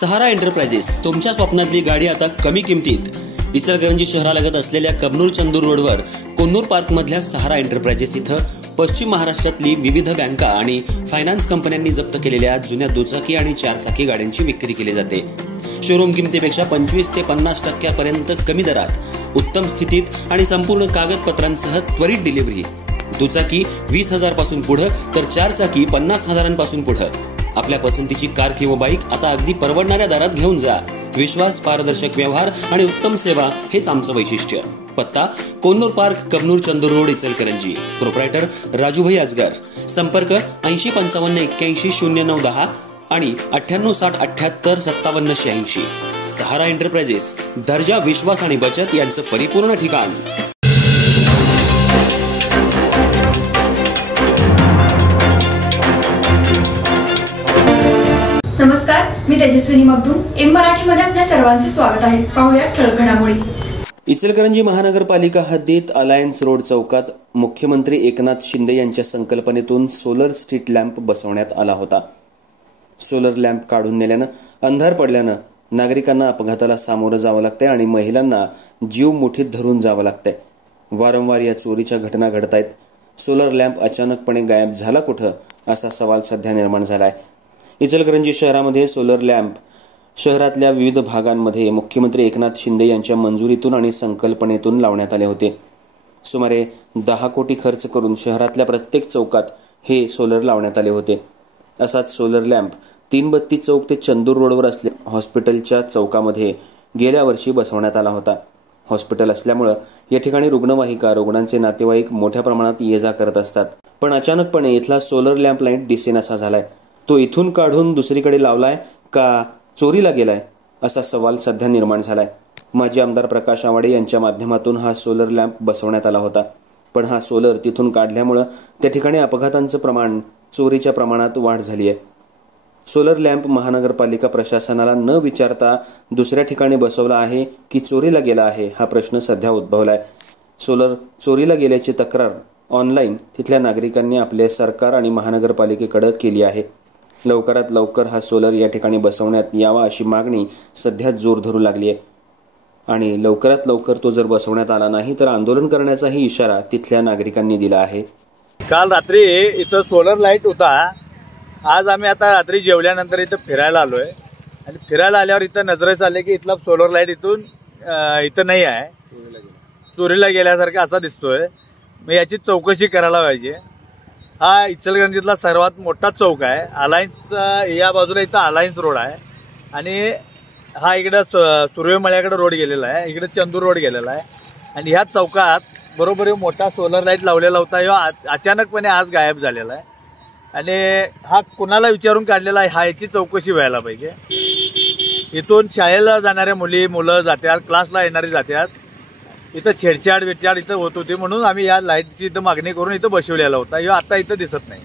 सहारा enterprises तुमच्या स्वप्नातली गाडी आता कमी किमतीत। इचलकरंजी शहरालगत असलेल्या कबनूर चंदूर रोडवर कोन्नूर पार्क मधल्या सहारा एंटरप्राइजेस इथं पश्चिम महाराष्ट्रातली विविध बँका आणि फायनान्स कंपन्यांनी जप्त केलेल्या जुन्या दुचाकी आणि चारचाकी गाड्यांची विक्री केली जाते। शोरूम किमतीपेक्षा 25 ते 50% पर्यंत कमी दरात उत्तम स्थितीत आणि संपूर्ण कागदपत्रांसह त्वरित डिलिव्हरी। दुचाकी 20,000 पासून पुढे तर चारचाकी 50,000 पासून पुढे। आपल्या पसंतीची कार किंवा बाईक आता अगदी परवडणाऱ्या दरात घेऊन जा। विश्वास, पारदर्शक व्यवहार आणि उत्तम सेवा हेच आमचं वैशिष्ट्य। पत्ता Konnur park, Kabnur Chandur road, Ichalkaranji. Proprietor Rajubhai Ajgar. संपर्क 8055810910 आणि 9860785786। सहारा एंटरप्राइजेस, दर्जा, विश्वास आणि बचत यांचं परिपूर्ण ठिकाण। नमस्कार, मी तेजस्विनी मगदूम। एम मराठीमध्ये आपल्या सर्वांचे स्वागत आहे। पाहूया ठळक घडामोडी। इचलकरंजी महानगरपालिका हद्दीत अलायन्स रोड चौकात मुख्यमंत्री एकनाथ शिंदे यांच्या संकल्पनेतून सोलर स्ट्रीट लॅम्प बसवण्यात आला होता। सोलर लॅम्प काढून नेल्यानं अंधार पडल्यानं नागरिकांना अपघाताला सामोरं जावं लागतंय आणि महिलांना जीव मुठीत धरून जावं लागतंय। वारंवार या चोरीच्या घटना घडतायत। सोलर लॅम्प अचानकपणे गायब झाला कुठं असा सवाल सध्या निर्माण झालाय। इचलकरंजी शहरामध्ये सोलर लॅम्प शहरातल्या विविध भागांमध्ये मुख्यमंत्री एकनाथ शिंदे यांच्या मंजुरीतून आणि संकल्पनेतून लावण्यात आले होते। सुमारे 10 कोटी खर्च करून शहरातल्या प्रत्येक चौकात हे सोलर लावण्यात आले होते। असाच सोलर लॅम्प 3 बत्ती चौक ते चंदूर रोडवर असलेल्या हॉस्पिटलच्या चौकामध्ये गेल्या वर्षी बसवण्यात आला होता। हॉस्पिटल असल्यामुळे या ठिकाणी रुग्णवाहिका, रुग्णांचे नातेवाईक मोठ्या प्रमाणात ये-जा करत असतात। पण अचानकपणे इथला सोलर लॅम्प लाईट दिसेनासा झालाय। तो इथून काढून दुसरीकडे लावलाय का चोरीला गेलाय असा सवाल सध्या निर्माण झालाय। माजी आमदार प्रकाश आवाडे यांच्या माध्यमातून हा सोलर लॅम्प बसवण्यात आला होता, पण हा सोलर तिथून काढल्यामुळे त्या ठिकाणी अपघातांचं प्रमाण, चोरीच्या प्रमाणात वाढ झाली आहे। सोलर लॅम्प महानगरपालिका प्रशासनाला न विचारता दुसऱ्या ठिकाणी बसवला आहे की चोरीला गेला आहे हा प्रश्न सध्या उद्भवलाय। सोलर चोरीला गेल्याची तक्रार ऑनलाईन तिथल्या नागरिकांनी आपले सरकार आणि महानगरपालिकेकडे केली आहे। लवकरात लवकर हा सोलर या ठिकाणी बसवण्यात यावा अशी मागणी सध्या जोर धरू लागली आहे आणि लवकरात लवकर तो जर बसवण्यात आला नाही तर आंदोलन करण्याचाही इशारा तिथल्या नागरिकांनी दिला आहे। काल रात्री इथं सोलर लाईट होता। आज आम्ही आता रात्री जेवल्यानंतर इथं फिरायला आलोय आणि फिरायला आल्यावर इथं नजरेस आले की इथला सोलर लाईट इथून इथं नाही आहे, चोरीला गेल्यासारखा असा दिसतोय। मग याची चौकशी करायला पाहिजे। हा इचलकरंजीतला सर्वात मोठा चौक आहे। अलायन्स या बाजूला इथं अलायन्स रोड आहे आणि हा इकडं सुर्वेमळ्याकडे रोड गेलेला आहे, इकडे चंदूर रोड गेलेला आहे आणि ह्या चौकात बरोबर मोठा सोलर लाईट लावलेला होता, ह्यो अचानकपणे आज गायब झालेला आहे आणि हा कुणाला विचारून काढलेला आहे हा याची चौकशी व्हायला पाहिजे। इथून शाळेला जाणाऱ्या मुलं जातात, क्लासला येणारे जातात, इथं छेडछाड इथं होत होती म्हणून आम्ही या लाईटची इथं मागणी करून इथं बसवलेला होता। ह्यो आता इथं दिसत नाही।